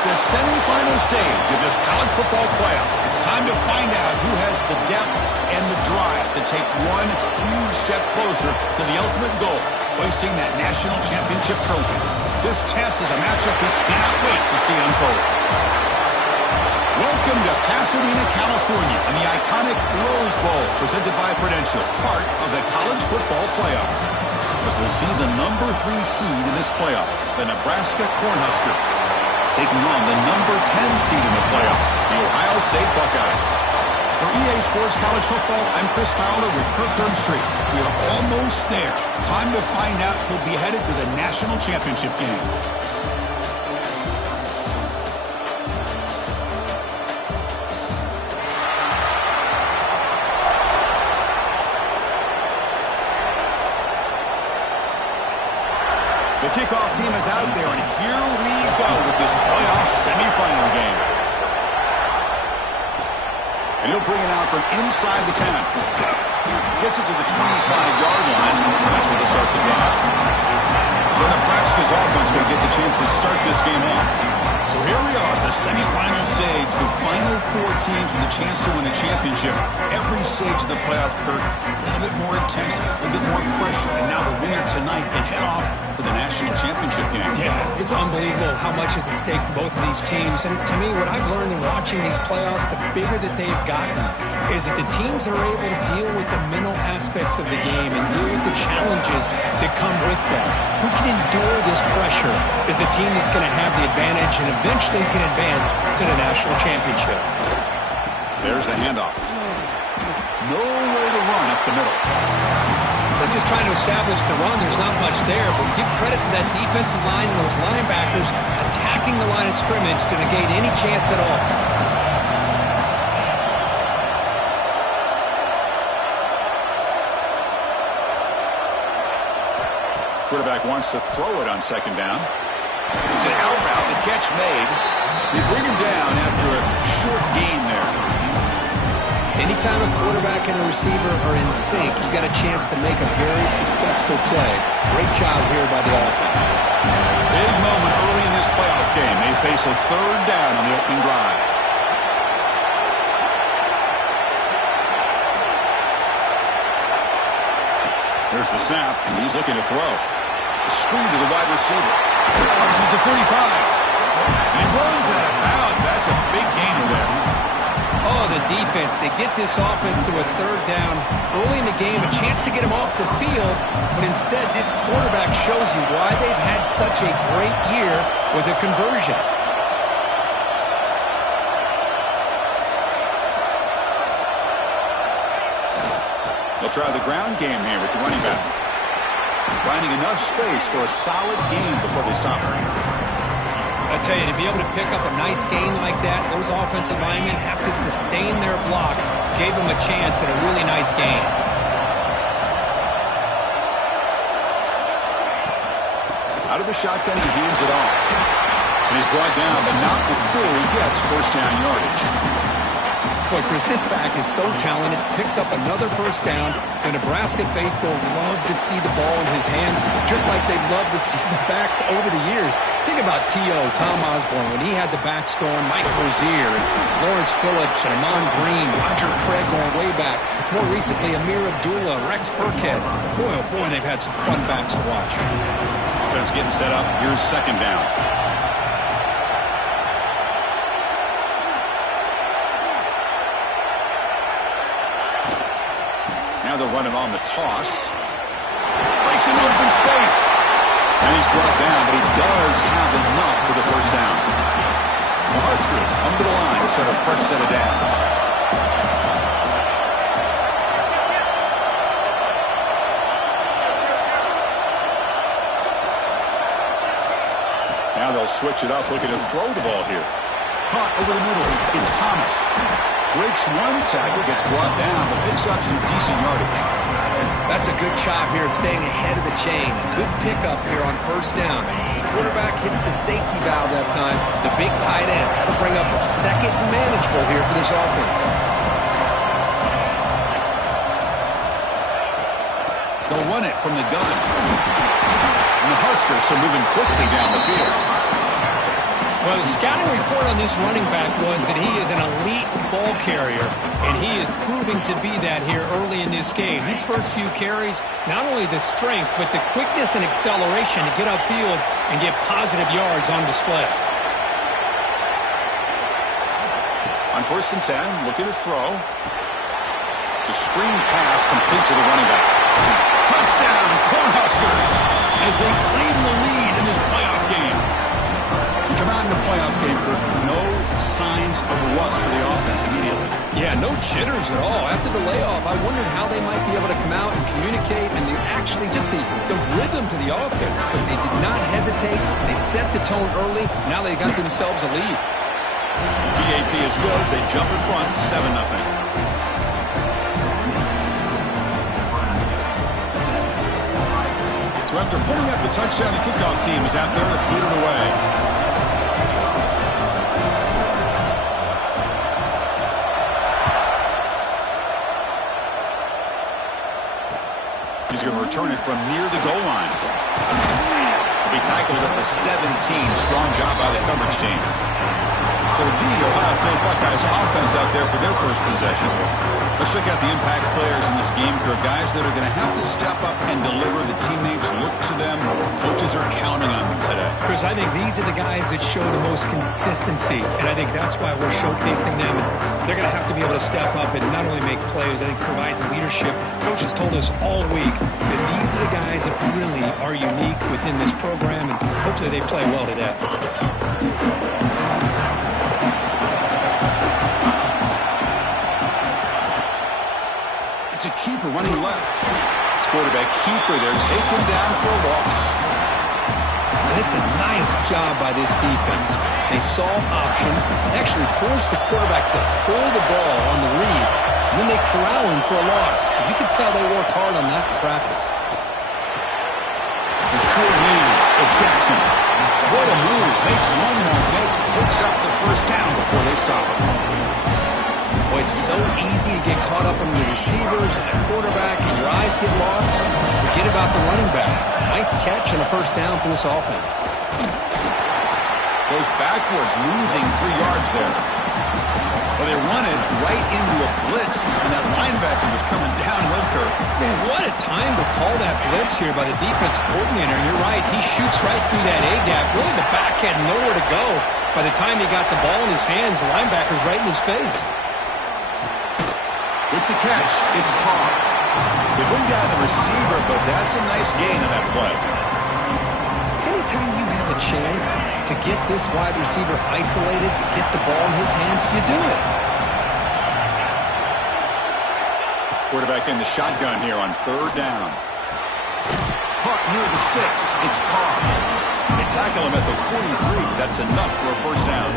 It's the semifinal stage of this college football playoff. It's time to find out who has the depth and the drive to take one huge step closer to the ultimate goal, hoisting that national championship trophy. This test is a matchup we cannot wait to see unfold. Welcome to Pasadena, California, and the iconic Rose Bowl, presented by Prudential, part of the college football playoff. As we'll see the number 3 seed in this playoff, the Nebraska Cornhuskers, taking on the number 10 seed in the playoff, the Ohio State Buckeyes. For EA Sports College Football, I'm Chris Fowler with Kirk Herbstreit. We are almost there. Time to find out who'll be headed to the national championship game. The kickoff team is out there, and here we go with this playoff semifinal game. And he'll bring it out from inside the 10. Gets it to the 25-yard line, and that's where they'll start the drive. So Nebraska's offense going to get the chance to start this game off. So here we are, the semifinal stage, the final 4 teams with a chance to win a championship. Every stage of the playoff, Kirk, a little bit more intensity, a little bit more pressure, and now the winner tonight can head off to the national championship game. Yeah, it's unbelievable how much is at stake for both of these teams. And to me, what I've learned in watching these playoffs, the bigger that they've gotten, is that the teams that are able to deal with the mental aspects of the game and deal with the challenges that come with that. Who can endure this pressure is the team that's going to have the advantage and eventually is going to advance to the national championship. There's the handoff. No way to run up the middle. They're just trying to establish the run. There's not much there, but give credit to that defensive line and those linebackers attacking the line of scrimmage to negate any chance at all. Quarterback wants to throw it on second down. It's an out route. The catch made. They bring him down after a short gain there. Anytime a quarterback and a receiver are in sync, you got a chance to make a very successful play. Great job here by the offense. Big moment early in this playoff game. They face a third down on the opening drive. There's the snap, and he's looking to throw. A screen to the wide receiver. This is the 45. And he runs out of bounds. That's a big gainer there. Oh, the defense. They get this offense to a third down early in the game, a chance to get him off the field, but instead this quarterback shows you why they've had such a great year with a conversion. They'll try the ground game here with the running back. Finding enough space for a solid gain before they stop her. I tell you, to be able to pick up a nice gain like that, those offensive linemen have to sustain their blocks. Gave them a chance at a really nice gain. Out of the shotgun, he hands it off. And he's brought down, but not before he gets first down yardage. Boy, Chris, this back is so talented. Picks up another first down. The Nebraska faithful love to see the ball in his hands, just like they've loved to see the backs over the years. Think about T.O., Tom Osborne, when he had the backs going, Mike Rozier, and Lawrence Phillips, and Amon Green, Roger Craig going way back. More recently, Amir Abdullah, Rex Burkhead. Boy, oh boy, they've had some fun backs to watch. Offense getting set up. Here's second down. Now they'll run it on the toss. Breaks into open space. And he's brought down, but he does have enough for the first down. The Huskers come to the line to set a fresh set of downs. Now they'll switch it up, looking to throw the ball here. Caught over the middle. It's Thomas. Breaks one tackle, gets brought down, but picks up some decent yardage. That's a good job here, staying ahead of the chains. Good pickup here on first down. The quarterback hits the safety valve that time. The big tight end. That'll bring up a second and manageable here for this offense. They'll run it from the gun. And the Huskers are moving quickly down the field. Well, the scouting report on this running back was that he is an elite ball carrier, and he is proving to be that here early in this game. These first few carries, not only the strength, but the quickness and acceleration to get upfield and get positive yards on display. On 1st and 10, looking to throw. It's a screen pass complete to the running back. Touchdown, Cornhuskers, as they claim the lead in this playoff game. We come out in the playoff game, Kirk, no signs of rust for the offense immediately. Yeah, no jitters at all. After the layoff, I wondered how they might be able to come out and communicate, and actually just the rhythm to the offense. But they did not hesitate. They set the tone early. Now they got themselves a lead. PAT is good. They jump in front, 7-0. So after putting up the touchdown, the kickoff team is out there to boot it away. He's going to return it from near the goal line. He'll be tackled at the 17. Strong job by the coverage team. So the Ohio State Buckeyes offense out there for their first possession. Let's check out the impact players in this game, Kirk. Guys that are going to have to step up and deliver. The teammates look to them. Coaches are counting on them today. Chris, I think these are the guys that show the most consistency, and I think that's why we're showcasing them. And they're going to have to be able to step up and not only make plays, I think provide the leadership. Coaches told us all week that these are the guys that really are unique within this program, and hopefully they play well today. It's a keeper running left. It's quarterback keeper there, taken down for a loss. And it's a nice job by this defense. They saw option, actually forced the quarterback to pull the ball on the read, and then they corral him for a loss. You could tell they worked hard on that in practice. The short hands of Jackson. What a move. Makes one more miss, picks up the first down before they stop him. Boy, it's so easy to get caught up on the receivers and the quarterback, and your eyes get lost. Forget about the running back. Nice catch and a first down for this offense. Goes backwards, losing 3 yards there. Well, they run it right into a blitz, and that linebacker was coming downhill curve. Man, what a time to call that blitz here by the defense coordinator. And you're right, he shoots right through that A-gap. Really, the back had nowhere to go. By the time he got the ball in his hands, the linebacker's right in his face. With the catch, it's Parr. They bring down the receiver, but that's a nice gain on that play. Anytime you have a chance to get this wide receiver isolated, to get the ball in his hands, you do it. Quarterback in the shotgun here on 3rd down. Caught near the sticks. It's Parr. They tackle him at the 43. That's enough for a first down.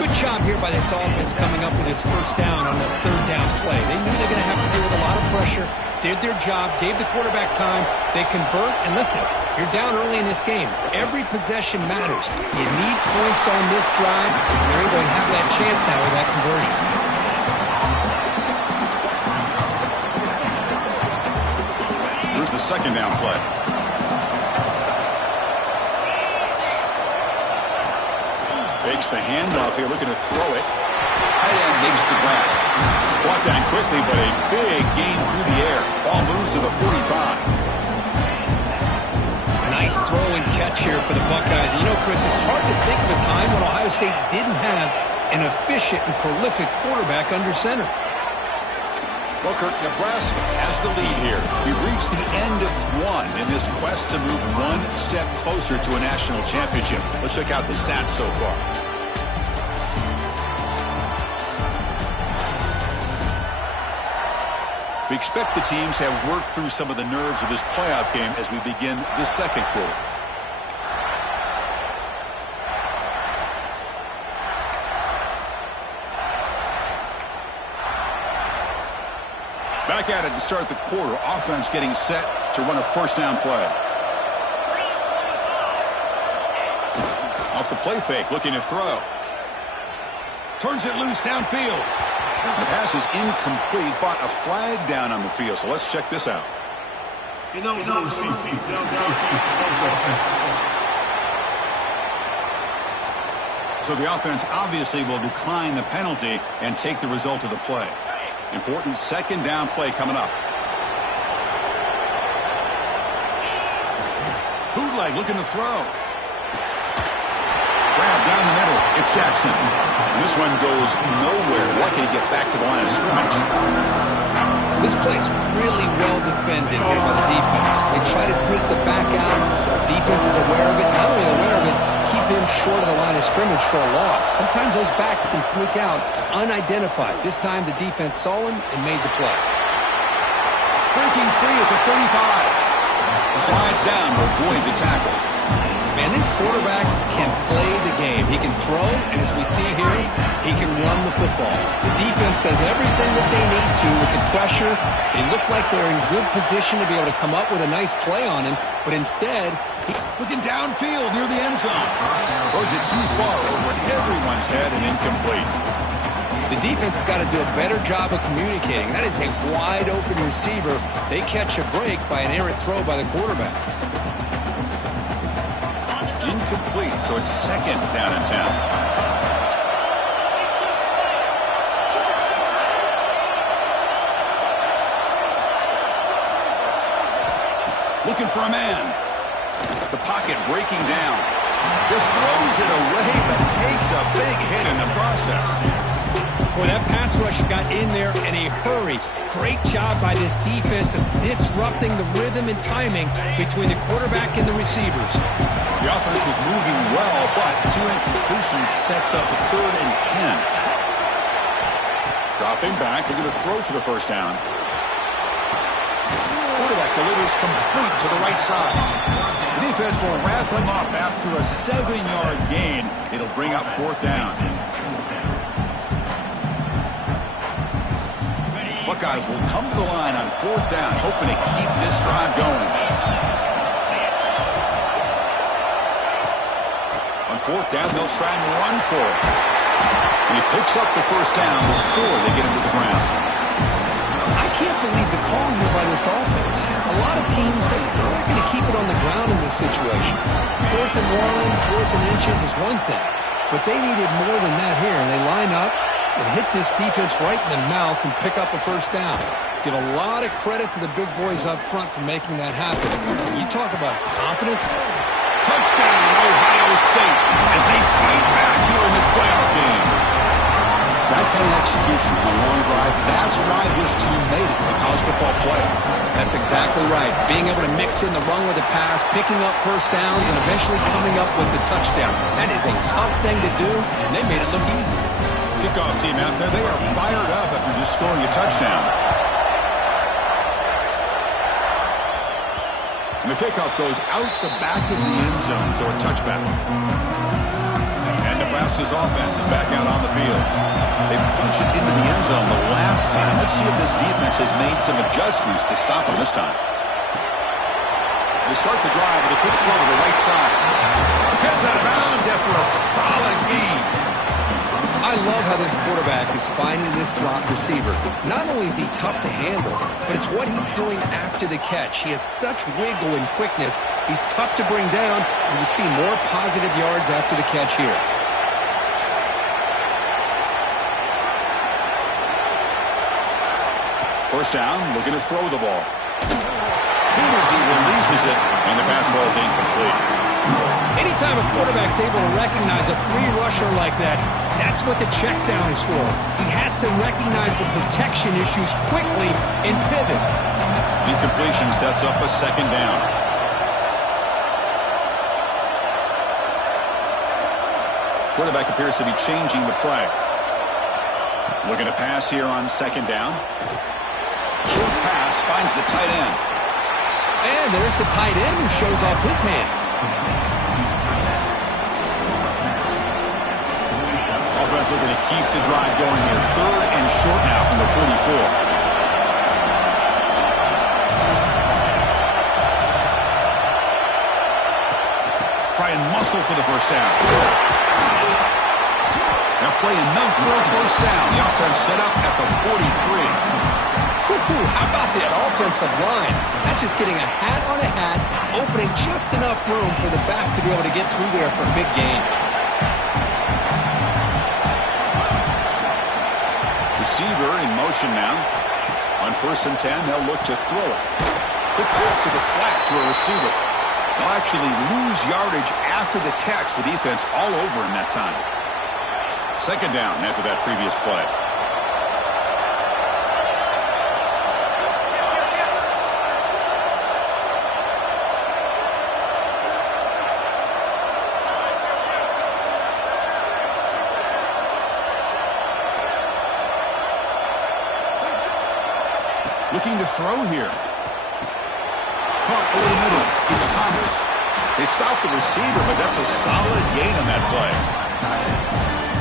Good job here by this offense coming up with this first down on the 3rd down play. They knew they were going to have to deal with a lot of pressure, did their job, gave the quarterback time. They convert, and listen, you're down early in this game. Every possession matters. You need points on this drive, and they're able to have that chance now with that conversion. Here's the 2nd down play. Fakes the handoff here, looking to throw it. Tight end makes the grab. Brought down quickly, but a big gain through the air. Ball moves to the 45. Nice throw and catch here for the Buckeyes. And you know, Chris, it's hard to think of a time when Ohio State didn't have an efficient and prolific quarterback under center. Well, Kirk, Nebraska has the lead here. We've reached the end of one in this quest to move one step closer to a national championship. Let's check out the stats so far. We expect the teams have worked through some of the nerves of this playoff game as we begin the 2nd quarter. Back at it to start the quarter. Offense getting set to run a first down play. Off the play fake, looking to throw. Turns it loose downfield. The pass is incomplete, but a flag down on the field. So let's check this out. So the offense obviously will decline the penalty and take the result of the play. Important second down play coming up. Bootleg looking to throw. Grab down the middle. It's Jackson. And this one goes nowhere. Lucky to get back to the line of scrimmage. This play's really well defended here by the defense. They try to sneak the back out. The defense is aware of it. Not only aware of it, keep him short of the line of scrimmage for a loss. Sometimes those backs can sneak out unidentified. This time the defense saw him and made the play. Breaking free at the 35. Slides down to avoid the tackle. Man, this quarterback can play the game. He can throw, and as we see here, he can run the football. The defense does everything that they need to with the pressure. They look like they're in good position to be able to come up with a nice play on him, but instead, looking downfield near the end zone. Throws it too far over everyone's head and incomplete. The defense has got to do a better job of communicating. That is a wide-open receiver. They catch a break by an errant throw by the quarterback. Incomplete, so it's second down and 10. Looking for a man. The pocket breaking down. Just throws it away, but takes a big hit in the process. Boy, that pass rush got in there in a hurry. Great job by this defense of disrupting the rhythm and timing between the quarterback and the receivers. The offense was moving well, but two incompletions sets up a 3rd and 10. Dropping back, looking to throw for the first down. Quarterback delivers complete to the right side. The defense will wrap him up after a 7-yard gain. It'll bring up 4th down. Buckeyes will come to the line on 4th down, hoping to keep this drive going. On 4th down, they'll try and run for it. And he picks up the first down before they get him to the ground. I can't believe the call here by this offense. A lot of teams, they're not going to keep it on the ground in this situation. 4th and 1, 4th and inches is one thing. But they needed more than that here, and they line up and hit this defense right in the mouth and pick up a first down. Give a lot of credit to the big boys up front for making that happen. You talk about confidence. Touchdown, Ohio State, as they fight back here in this playoff game. That kind of execution on a long drive, that's why this team made it to the college football playoff. That's exactly right. Being able to mix in the run with the pass, picking up first downs, and eventually coming up with the touchdown. That is a tough thing to do, and they made it look easy. Kickoff team out there, they are fired up after just scoring a touchdown. And the kickoff goes out the back of the end zone, so a touchback. And Nebraska's offense is back out on the field. They punched it into the end zone the last time. Let's see if this defense has made some adjustments to stop them this time. They start the drive with a quick throw to the right side. Gets out of bounds after a solid gain. I love how this quarterback is finding this slot receiver. Not only is he tough to handle, but it's what he's doing after the catch. He has such wiggle and quickness. He's tough to bring down, and you see more positive yards after the catch here. First down, looking to throw the ball. Good as he releases it, and the pass ball is incomplete. Anytime a quarterback's able to recognize a free rusher like that, that's what the check down is for. He has to recognize the protection issues quickly and pivot. Incompletion sets up a second down. Quarterback appears to be changing the play. Looking to pass here on second down. Short pass finds the tight end. And there's the tight end who shows off his hands. Offense looking to keep the drive going here. 3rd and short now from the 44. Try and muscle for the first down. Now play enough for a first down. The offense set up at the 43. How about that offensive line? That's just getting a hat on a hat, opening just enough room for the back to be able to get through there for a big gain. receiver in motion now. On 1st and 10, they'll look to throw it. Quick pass to the flat to a receiver. They'll actually lose yardage after the catch. The defense all over him that time. 2nd down after that previous play. Looking to throw here. Caught over the middle. It's Thomas. They stop the receiver, but that's a solid gain on that play.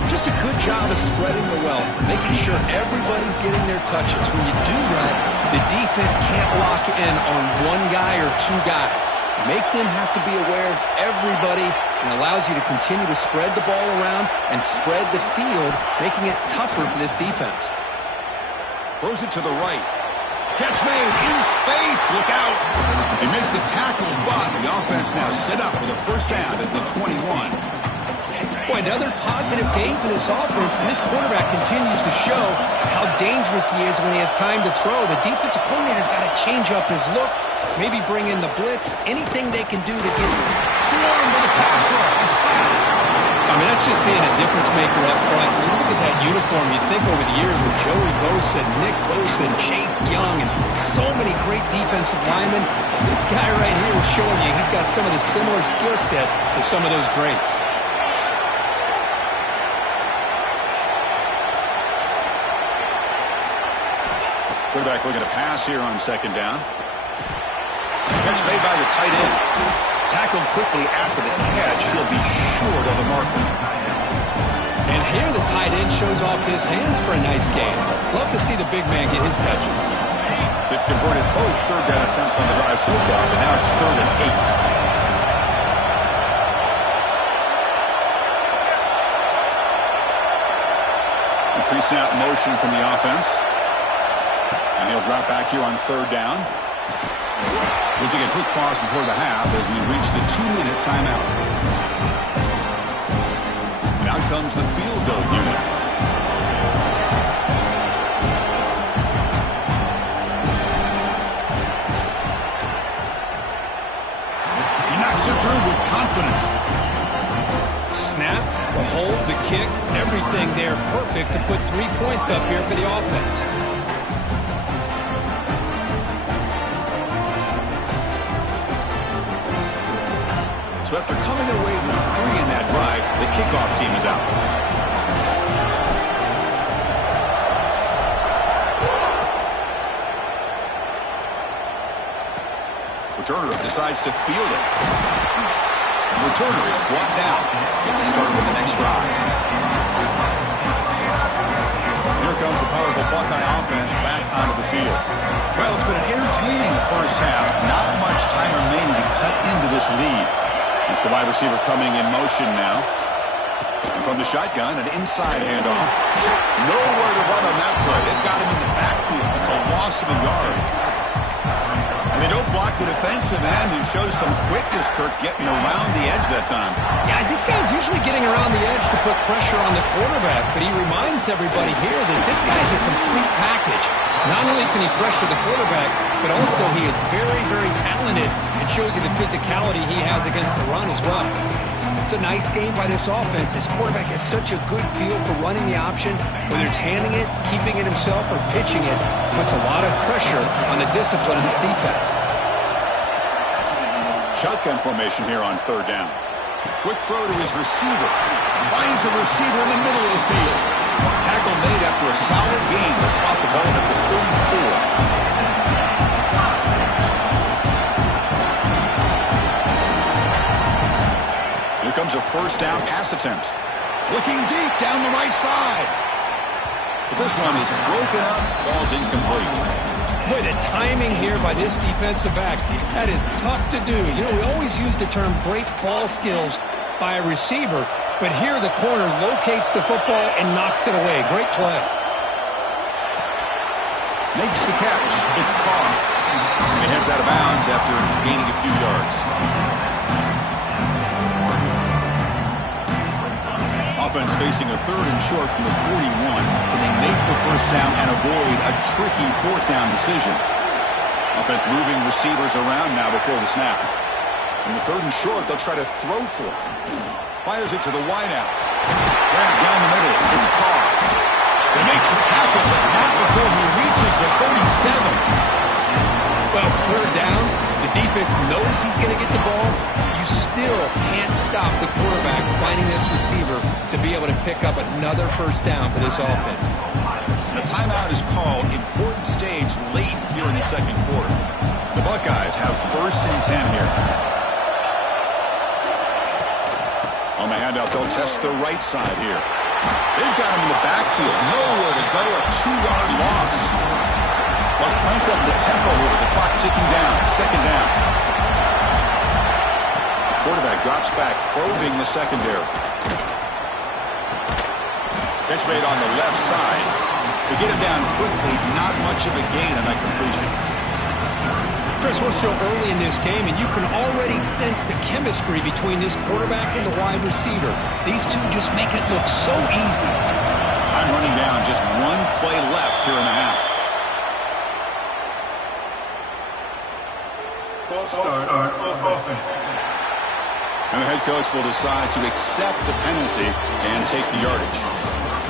Just a good job of spreading the wealth, making sure everybody's getting their touches. When you do that, the defense can't lock in on one guy or two guys. Make them have to be aware of everybody, and allows you to continue to spread the ball around and spread the field, making it tougher for this defense. Throws it to the right. Catch made in space. Look out. They make the tackle, but the offense now set up for the 1st down at the 21. Boy, another positive game for this offense, and this quarterback continues to show how dangerous he is when he has time to throw. The defensive coordinator's got to change up his looks, maybe bring in the blitz, anything they can do to get him. Swarmed with a pass rush. He's sacked. I mean, that's just being a difference maker up front. When you look at that uniform, you think over the years with Joey Bosa, Nick Bosa, and Chase Young, and so many great defensive linemen. And this guy right here is showing you he's got some of the similar skill set as some of those greats. Quarterback looking to pass here on 2nd down. Catch made by the tight end. Tackled quickly after the catch. He'll be short of the marker. And here the tight end shows off his hands for a nice game. Love to see the big man get his touches. They've converted both 3rd down attempts on the drive so far, but now it's 3rd and 8. A pre-snap motion from the offense. And he'll drop back here on 3rd down. We'll take a quick pause before the half as we reach the 2-minute timeout. Now comes the field goal unit. He knocks it through with confidence. Snap, the hold, the kick, everything there perfect to put 3 points up here for the offense. So after coming away with 3 in that drive, the kickoff team is out. Returner decides to field it. The returner is brought down. Gets to start with the next drive. Here comes the powerful Buckeye offense back onto the field. Well, it's been an entertaining 1st half. Not much time remaining to cut into this lead. It's the wide receiver coming in motion now. And from the shotgun, an inside handoff. Nowhere to run on that play. They've got him in the backfield. It's a loss of a yard. And they don't block the defensive end, who shows some quickness, Kirk, getting around the edge that time. Yeah, this guy's usually getting around the edge to put pressure on the quarterback, but he reminds everybody here that this guy's a complete package. Not only can he pressure the quarterback, but also he is very, very talented and shows you the physicality he has against the run as well. It's a nice game by this offense. This quarterback has such a good feel for running the option. Whether it's handing it, keeping it himself, or pitching it, puts a lot of pressure on the discipline of this defense. Shotgun formation here on 3rd down. Quick throw to his receiver. Finds a receiver in the middle of the field. Tackle made after a solid gain to spot the ball at the 34. Here comes a 1st down pass attempt. Looking deep down the right side. But this one is broken up, falls incomplete. Boy, the timing here by this defensive back, that is tough to do. You know, we always use the term great ball skills by a receiver, but here the corner locates the football and knocks it away. Great play. Makes the catch. It's caught. And he heads out of bounds after gaining a few yards. Offense facing a 3rd and short from the 41. Can they make the first down and avoid a tricky 4th down decision? Offense moving receivers around now before the snap. In the 3rd and short, they'll try to throw for it. Fires it to the wideout. Grab down the middle. It's Carr. They make the tackle, but not before he reaches the 37. Well, it's 3rd down. The defense knows he's going to get the ball. You still can't stop the quarterback finding this receiver to be able to pick up another first down for this offense. The timeout is called. Important stage late here in the 2nd quarter. The Buckeyes have 1st and 10 here. On the handout, they'll test the right side here. They've got him in the backfield. Nowhere to go. A 2-yard loss. They'll crank up the tempo here with the clock ticking down. 2nd down. Quarterback drops back, probing the secondary. Catch made on the left side. They get him down quickly. Not much of a gain on that completion. Chris, we're still early in this game, and you can already sense the chemistry between this quarterback and the wide receiver. These two just make it look so easy. Time running down. Just 1 play left here in the half. And the head coach will decide to accept the penalty and take the yardage.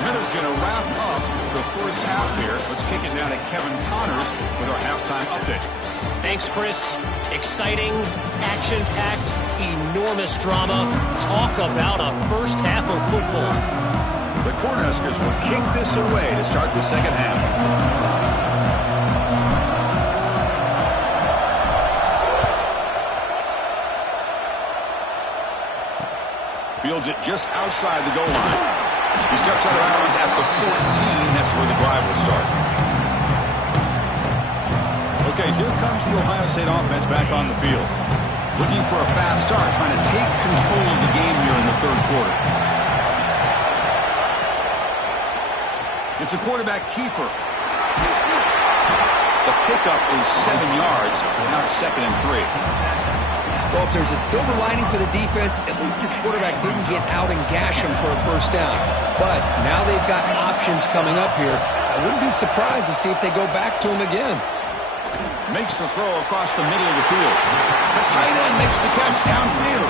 Miller's going to wrap up the first half here. Let's kick it down to Kevin Connors with our halftime update. Thanks, Chris. Exciting, action-packed, enormous drama. Talk about a first half of football. The Cornhuskers will kick this away to start the 2nd half. Fields it just outside the goal line. He steps out of bounds at the 14. That's where the drive will start. Okay, here comes the Ohio State offense back on the field. Looking for a fast start, trying to take control of the game here in the 3rd quarter. It's a quarterback keeper. The pickup is 7 yards, now 2nd and 3. Well, if there's a silver lining for the defense, at least this quarterback didn't get out and gash him for a first down. But now they've got options coming up here. I wouldn't be surprised to see if they go back to him again. Makes the throw across the middle of the field. The tight end makes the catch downfield.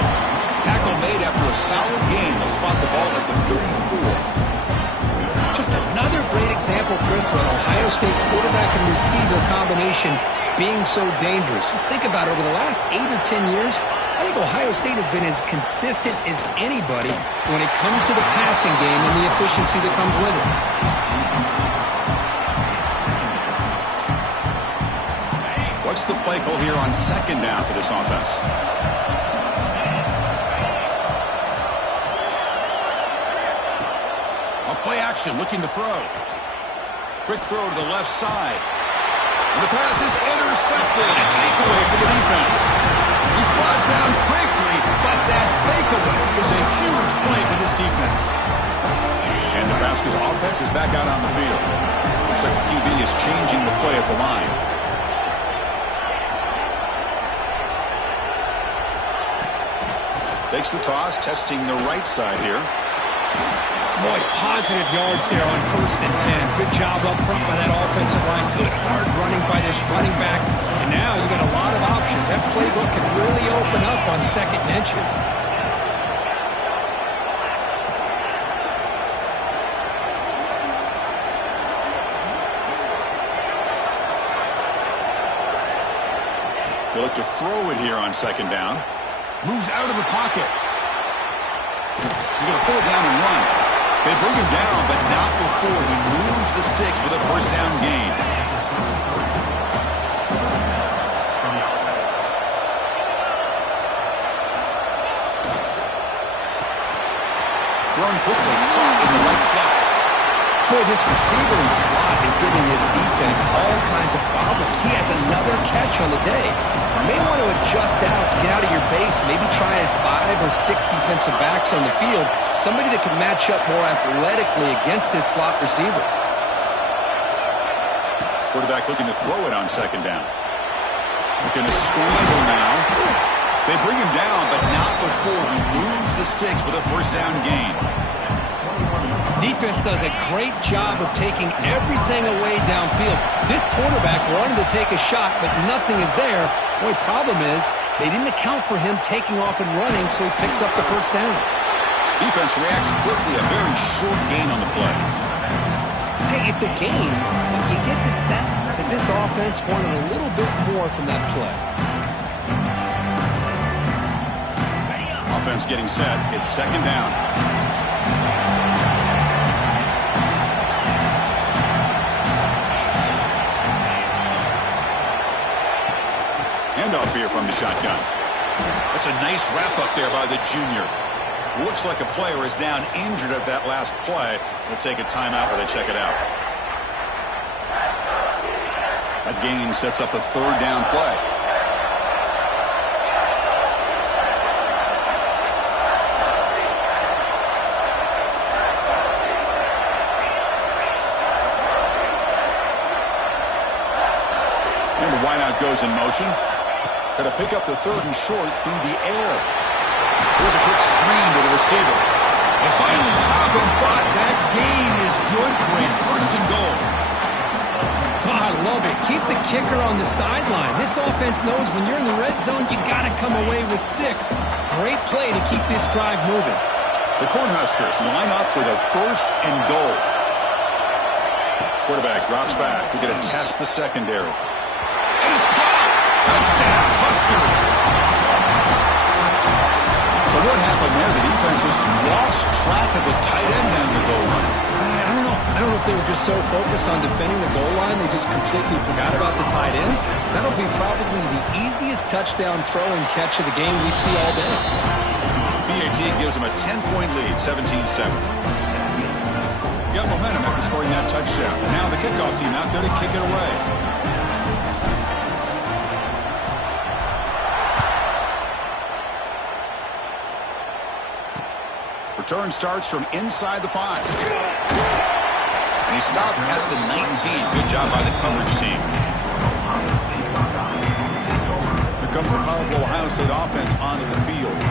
Tackle made after a solid gain. They'll spot the ball at the 34. Just another great example, Chris, of an Ohio State quarterback and receiver combination being so dangerous. You think about it, over the last 8 or 10 years, I think Ohio State has been as consistent as anybody when it comes to the passing game and the efficiency that comes with it. What's the play call here on 2nd down for this offense? A play action, looking to throw. Quick throw to the left side. And the pass is intercepted. A takeaway for the defense. He's brought down quickly, but that takeaway is a huge play for this defense. And Nebraska's offense is back out on the field. Looks like the QB is changing the play at the line. Takes the toss, testing the right side here. Boy, positive yards there on 1st and 10. Good job up front by that offensive line. Good hard running by this running back. And now you got a lot of options. That playbook can really open up on 2nd and inches. They look to throw it here on 2nd down. Moves out of the pocket. He's going to pull it down and run. They bring him down, but not before he moves the sticks for the first down gain. Thrown quickly, caught in the right flat. Boy, this receiver in the slot is giving this defense all kinds of problems. He has another catch on the day. You may want to adjust out, get out of your base, maybe try 5 or 6 defensive backs on the field, somebody that can match up more athletically against this slot receiver. Quarterback looking to throw it on 2nd down. Looking to scramble now. They bring him down, but not before he moves the sticks for the first down gain. Defense does a great job of taking everything away downfield. This quarterback wanted to take a shot, but nothing is there. The only problem is they didn't account for him taking off and running, so he picks up the first down. Defense reacts quickly, a very short gain on the play. Hey, it's a game, but you get the sense that this offense wanted a little bit more from that play. Offense getting set. It's second down. Handoff here from the shotgun. That's a nice wrap up there by the junior. Looks like a player is down injured at that last play. We'll take a timeout while they check it out. That gain sets up a third down play. And the wideout goes in motion. Going to pick up the third and short through the air. Here's a quick screen to the receiver. And finally stop and brought. That gain is good for a first and goal. Oh, I love it. Keep the kicker on the sideline. This offense knows when you're in the red zone, you got to come away with 6. Great play to keep this drive moving. The Cornhuskers line up with a first and goal. Quarterback drops back. We're going to test the secondary. And it's caught. Touchdown, Huskers. So what happened there? The defense just lost track of the tight end down the goal line. I don't know. I don't know if they were just so focused on defending the goal line, they just completely forgot about the tight end. That'll be probably the easiest touchdown throw and catch of the game we see all day. PAT gives them a 10-point lead, 17-7. Got momentum after scoring that touchdown. Now the kickoff team out there to kick it away. Return starts from inside the 5. And he stopped at the 19. Good job by the coverage team. Here comes the powerful Ohio State offense onto the field.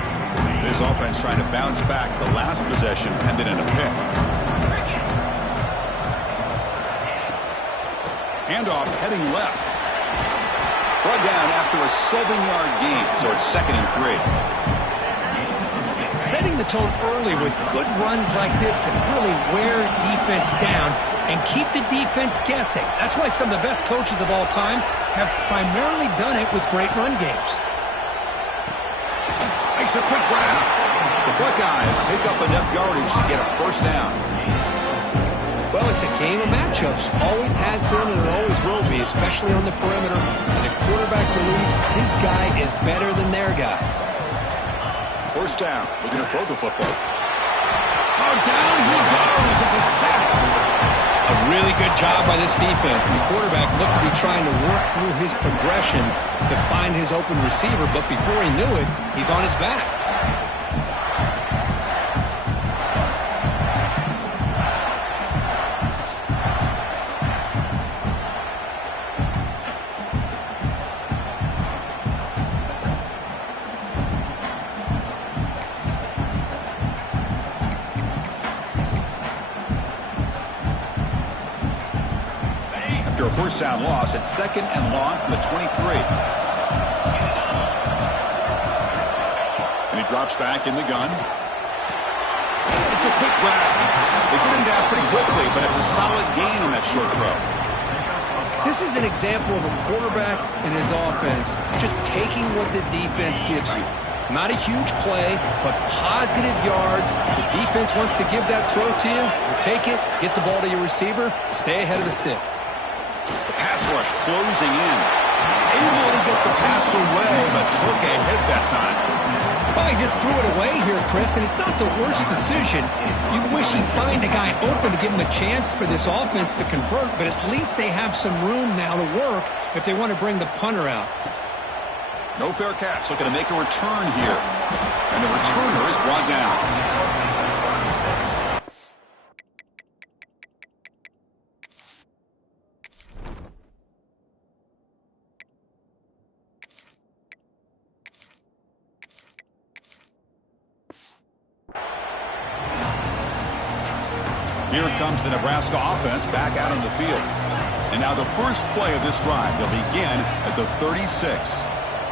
This offense trying to bounce back. The last possession ended in a pick. Handoff heading left. Brought down after a 7-yard gain, so it's 2nd and 3. Setting the tone early with good runs like this can really wear defense down and keep the defense guessing. That's why some of the best coaches of all time have primarily done it with great run games. Makes a quick grab. The Buckeyes pick up enough yardage to get a first down. Well, it's a game of matchups. Always has been and it always will be, especially on the perimeter. And the quarterback believes his guy is better than their guy. First down. We're going to throw the football. Oh, down he goes. It's a sack. A really good job by this defense. The quarterback looked to be trying to work through his progressions to find his open receiver, but before he knew it, he's on his back. After a first down loss, it's 2nd and long from the 23. And he drops back in the gun. It's a quick grab. They get him down pretty quickly, but it's a solid gain on that short throw. This is an example of a quarterback and his offense just taking what the defense gives you. Not a huge play, but positive yards. The defense wants to give that throw to you. You take it, get the ball to your receiver, stay ahead of the sticks. The pass rush closing in. Able to get the pass away, but took a hit that time. Well, he just threw it away here, Chris, and it's not the worst decision. You wish he'd find a guy open to give him a chance for this offense to convert, but at least they have some room now to work if they want to bring the punter out. No fair catch. Looking to make a return here. And the returner is brought down. Here comes the Nebraska offense back out on the field. And now the first play of this drive, they'll begin at the 36.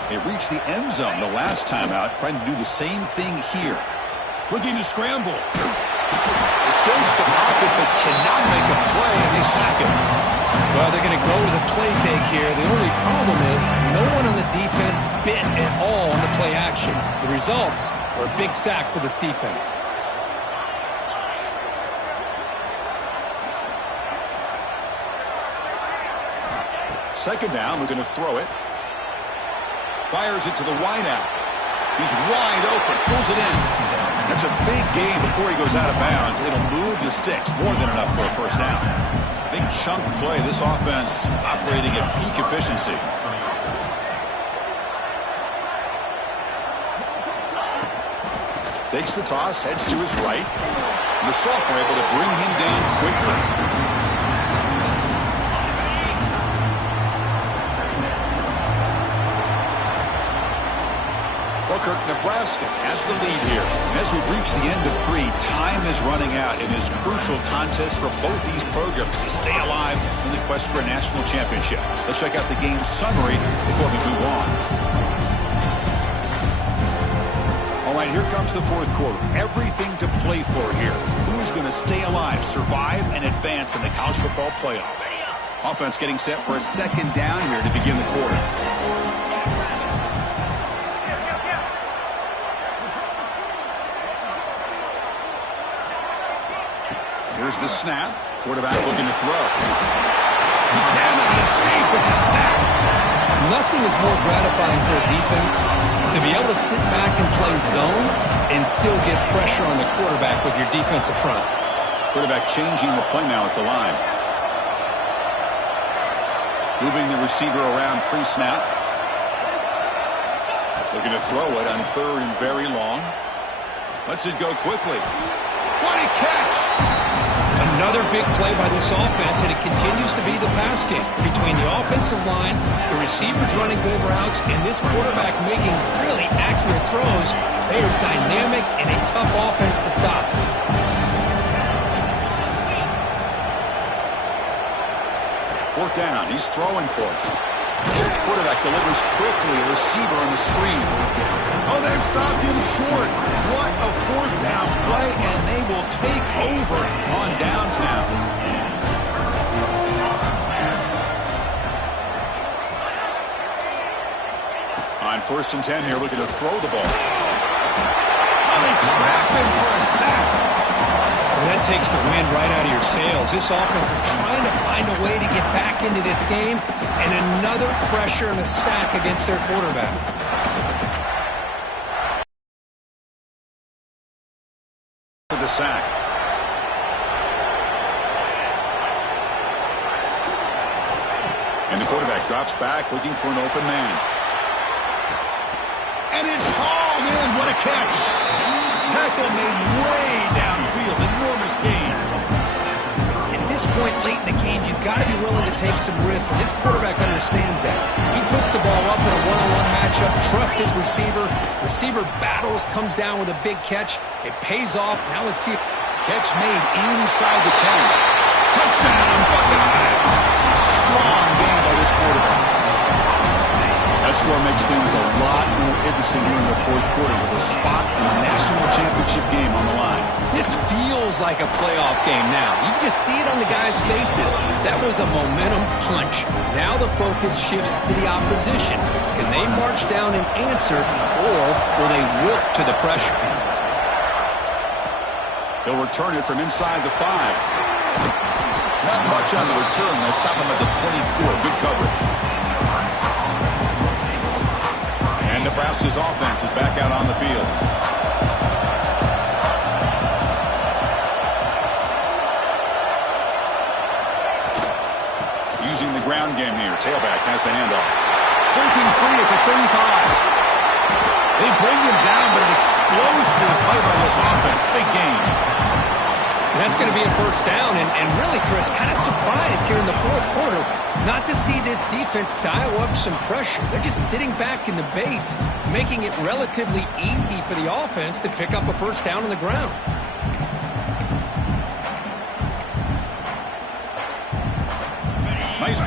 They reached the end zone the last time out, trying to do the same thing here. Looking to scramble. Escapes the pocket, but cannot make a play, and they sack him. Well, they're going to go with a play fake here. The only problem is no one on the defense bit at all on the play action. The results are a big sack for this defense. Second down, we're going to throw it. Fires it to the wideout. He's wide open, pulls it in. That's a big gain before he goes out of bounds. It'll move the sticks, more than enough for a first down. Big chunk play. This offense operating at peak efficiency. Takes the toss, heads to his right. And the sophomore able to bring him down quickly. Nebraska has the lead here. And as we reach the end of 3, time is running out in this crucial contest for both these programs to stay alive in the quest for a national championship. Let's check out the game summary before we move on. All right, here comes the fourth quarter. Everything to play for here. Who is going to stay alive, survive, and advance in the college football playoff? Offense getting set for a second down here to begin the quarter. Here's the snap. Quarterback looking to throw. He cannot escape. It's a sack. Nothing is more gratifying for a defense to be able to sit back and play zone and still get pressure on the quarterback with your defensive front. Quarterback changing the play now at the line. Moving the receiver around pre-snap. Looking to throw it on third and very long. Lets it go quickly. What a catch! Another big play by this offense, and it continues to be the pass game. Between the offensive line, the receivers running good routes, and this quarterback making really accurate throws, they are dynamic and a tough offense to stop. Fourth down, he's throwing for it. Quarterback delivers quickly, a receiver on the screen. Oh, they've stopped him short. What a fourth down play, and they will take over on downs now. On 1st and 10 here, looking to throw the ball. Oh, they trap him for a sack. Well, that takes the wind right out of your sails. This offense is trying to find a way to get back into this game, and another pressure and a sack against their quarterback. For the sack. And the quarterback drops back, looking for an open man. And it's hauled in. What a catch. Tackle made way downfield. Enormous gain. At this point late in the game, you've got to be willing to take some risks, and this quarterback understands that. He puts the ball up in a one-on-one matchup, trusts his receiver. Receiver battles, comes down with a big catch. It pays off. Now let's see. Catch made inside the 10. Touchdown, Buckeyes. Strong game by this quarterback. That score makes things a lot more interesting here in the fourth quarter with a spot in the national championship game on the line. This feels like a playoff game now. You can just see it on the guys' faces. That was a momentum punch. Now the focus shifts to the opposition. Can they march down and answer, or will they wilt to the pressure? They'll return it from inside the 5. Not much on the return. They'll stop him at the 24. Good coverage. And Nebraska's offense is back out on the field. Using the ground game here. Tailback has the handoff. Breaking free at the 35. They bring him down, but an explosive play by this offense. Big game. And that's going to be a first down. And really, Chris, kind of surprised here in the fourth quarter not to see this defense dial up some pressure. They're just sitting back in the base, making it relatively easy for the offense to pick up a first down on the ground.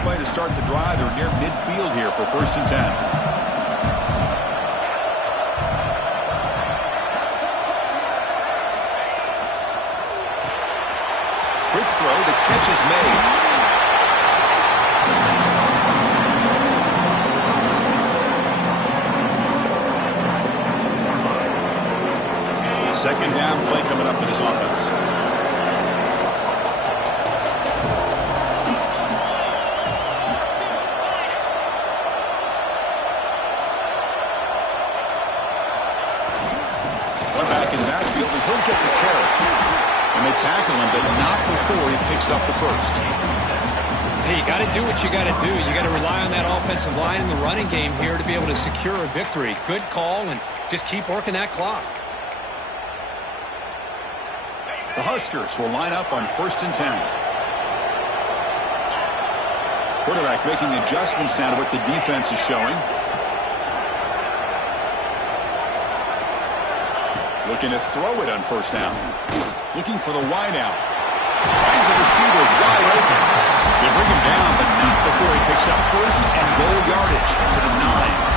play to start the drive. They're near midfield here for 1st and 10. Quick throw. The catch is made. Second down play coming up for this offense. One back in the backfield, and he'll get the carry. And they tackle him, but not before he picks up the first. Hey, you got to do what you got to do. You got to rely on that offensive line in the running game here to be able to secure a victory. Good call, and just keep working that clock. The Huskers will line up on 1st and 10. Quarterback making adjustments now to what the defense is showing. Looking to throw it on 1st down. Looking for the wide out. Finds a receiver wide open. They bring him down, but not before he picks up 1st and goal yardage to the 9.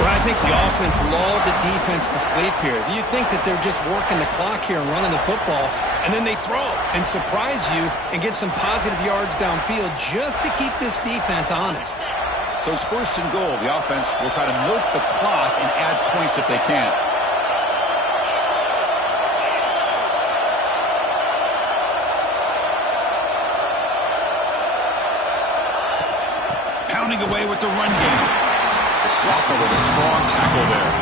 Well, I think the offense lulled the defense to sleep here. You think that they're just working the clock here and running the football, and then they throw and surprise you and get some positive yards downfield just to keep this defense honest. So it's 1st and goal. The offense will try to milk the clock and add points if they can. Pounding away with the run game. The sophomore with a strong tackle there.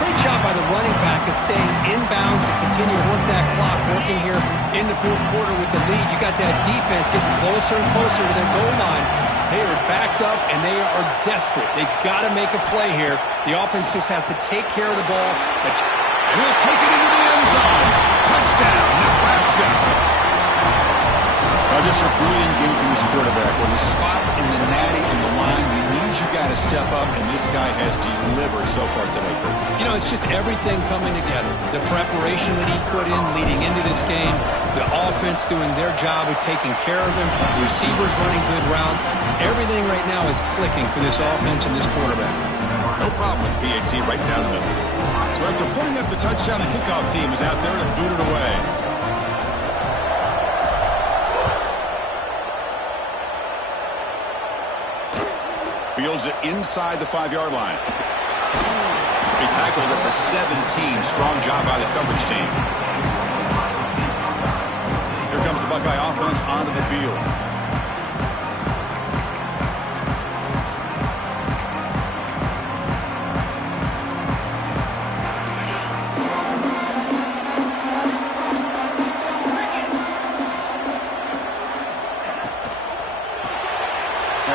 Great job by the running back of staying inbounds to continue to work that clock, working here in the 4th quarter with the lead. You got that defense getting closer and closer to their goal line. They are backed up, and they are desperate. They've got to make a play here. The offense just has to take care of the ball. He'll take it into the end zone. Touchdown, Nebraska. Just a brilliant game from this quarterback. With a spot in the natty and the line, he means you got to step up, and this guy has delivered so far today. You know, it's just everything coming together. The preparation that he put in leading into this game, the offense doing their job of taking care of him, receivers running good routes. Everything right now is clicking for this offense and this quarterback. No problem with PAT right down the middle. So after putting up the touchdown, the kickoff team is out there to boot it away. Fields it inside the 5-yard line. He tackled at the 17. Strong job by the coverage team. Here comes the Buckeye offense onto the field.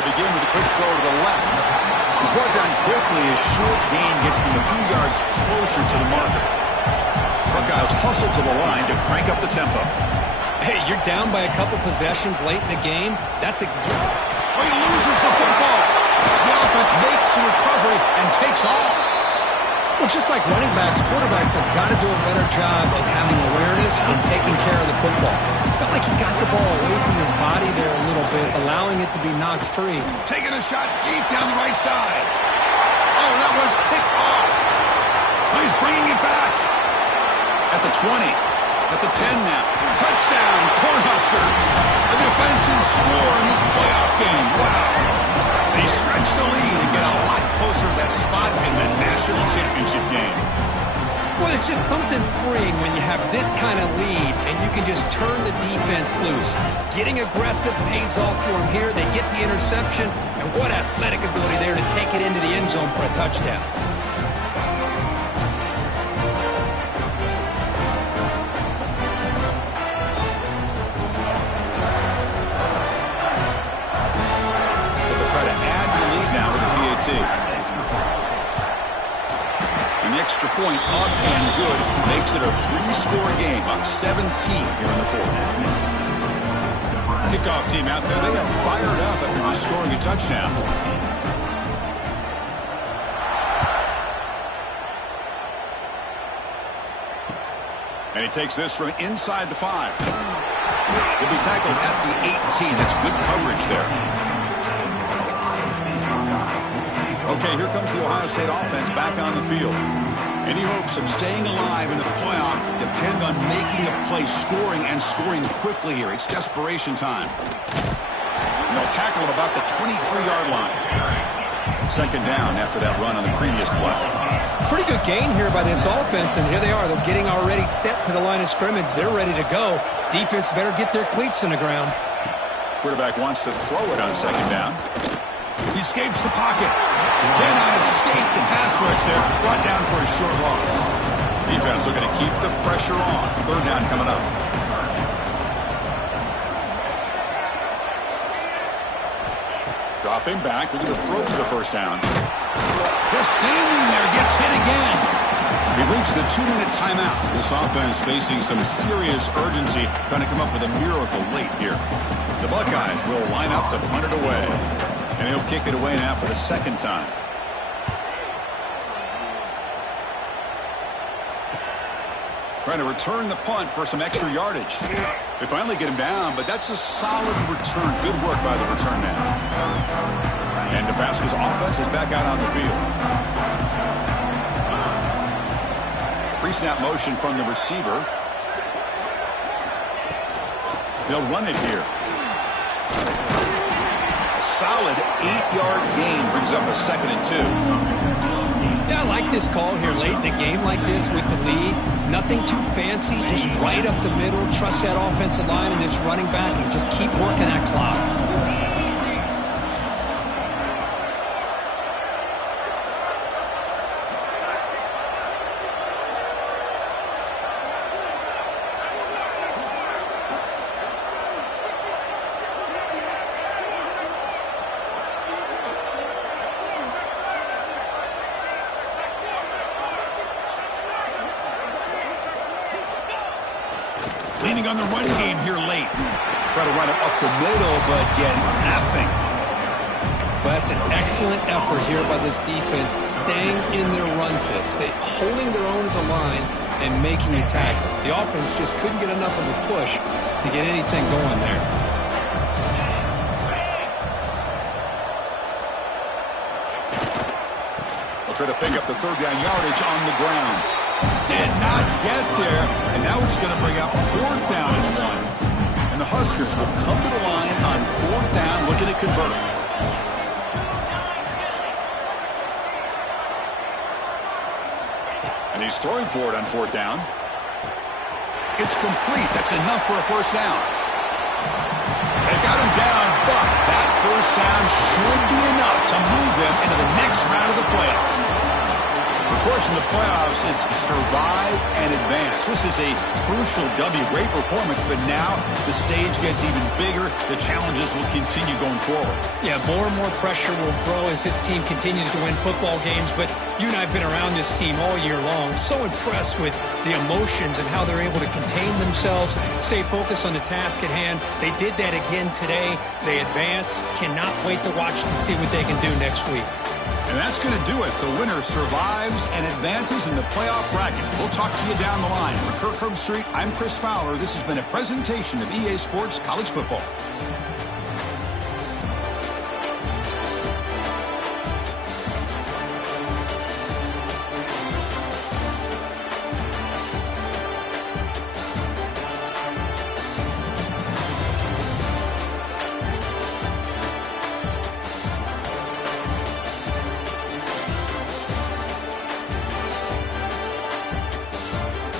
Begin with a quick throw to the left. He's brought down quickly. His short gain gets them a few yards closer to the marker. Buckeyes hustle to the line to crank up the tempo. Hey, you're down by a couple possessions late in the game. That's he loses the football. The offense makes a recovery and takes off. Well, just like running backs, quarterbacks have got to do a better job of having awareness and taking care of the football. Felt like he got the ball away from his body there a little bit, allowing it to be knocked free. Taking a shot deep down the right side. Oh, that one's picked off. Oh, he's bringing it back. At the 20. At the 10 now. Touchdown, Cornhuskers. A defensive score in this playoff game. Wow. They stretch the lead and get a lot closer to that spot in the national championship game. Well, it's just something freeing when you have this kind of lead and you can just turn the defense loose. Getting aggressive pays off for them here. They get the interception, and what athletic ability there to take it into the end zone for a touchdown. An extra point up and good makes it a 3-score game, up 17 here in the 4th. Kickoff team out there, they are fired up after just scoring a touchdown. And he takes this from inside the 5. He'll be tackled at the 18. That's good coverage there. Okay, here comes the Ohio State offense back on the field. Any hopes of staying alive in the playoff depend on making a play, scoring, and scoring quickly here. It's desperation time. And they'll tackle at about the 23-yard line. Second down after that run on the previous play. Pretty good gain here by this offense, and here they are. They're getting already set to the line of scrimmage. They're ready to go. Defense better get their cleats in the ground. Quarterback wants to throw it on second down. He escapes the pocket. Cannot escape the pass rush there. Brought down for a short loss. Defense looking to keep the pressure on. Third down coming up. Dropping back. Look at the throw for the first down. Just standing there. Gets hit again. We reached the 2-minute timeout. This offense facing some serious urgency. Trying to come up with a miracle late here. The Buckeyes will line up to punt it away. And he'll kick it away now for the second time. Trying to return the punt for some extra yardage. They finally get him down, but that's a solid return. Good work by the return man. And Nebraska's offense is back out on the field. Pre-snap motion from the receiver. They'll run it here. Solid 8-yard gain brings up a 2nd and 2. Yeah, I like this call here late in the game like this with the lead. Nothing too fancy, just right up the middle. Trust that offensive line and its running back and just keep working that clock. Leaning on the run game here late. Try to run it up the middle, but get nothing. But that's an excellent effort here by this defense, staying in their run fits. They holding their own at the line and making a tackle. The offense just couldn't get enough of a push to get anything going there. They'll try to pick up the third down yardage on the ground. Did not get there, and now it's going to bring out fourth down and 1. And the Huskers will come to the line on fourth down, looking to convert. And he's throwing for it on fourth down. It's complete. That's enough for a first down. They got him down, but that first down should be enough to move them into the next round of the playoffs. Of course, in the playoffs, it's survive and advance. This is a crucial W. Great performance, but now the stage gets even bigger. The challenges will continue going forward. Yeah, more and more pressure will grow as this team continues to win football games, but you and I have been around this team all year long. So impressed with the emotions and how they're able to contain themselves, stay focused on the task at hand. They did that again today. They advance. Cannot wait to watch and see what they can do next week. And that's going to do it. The winner survives and advances in the playoff bracket. We'll talk to you down the line. For Kirk Herbstreit, I'm Chris Fowler. This has been a presentation of EA Sports College Football.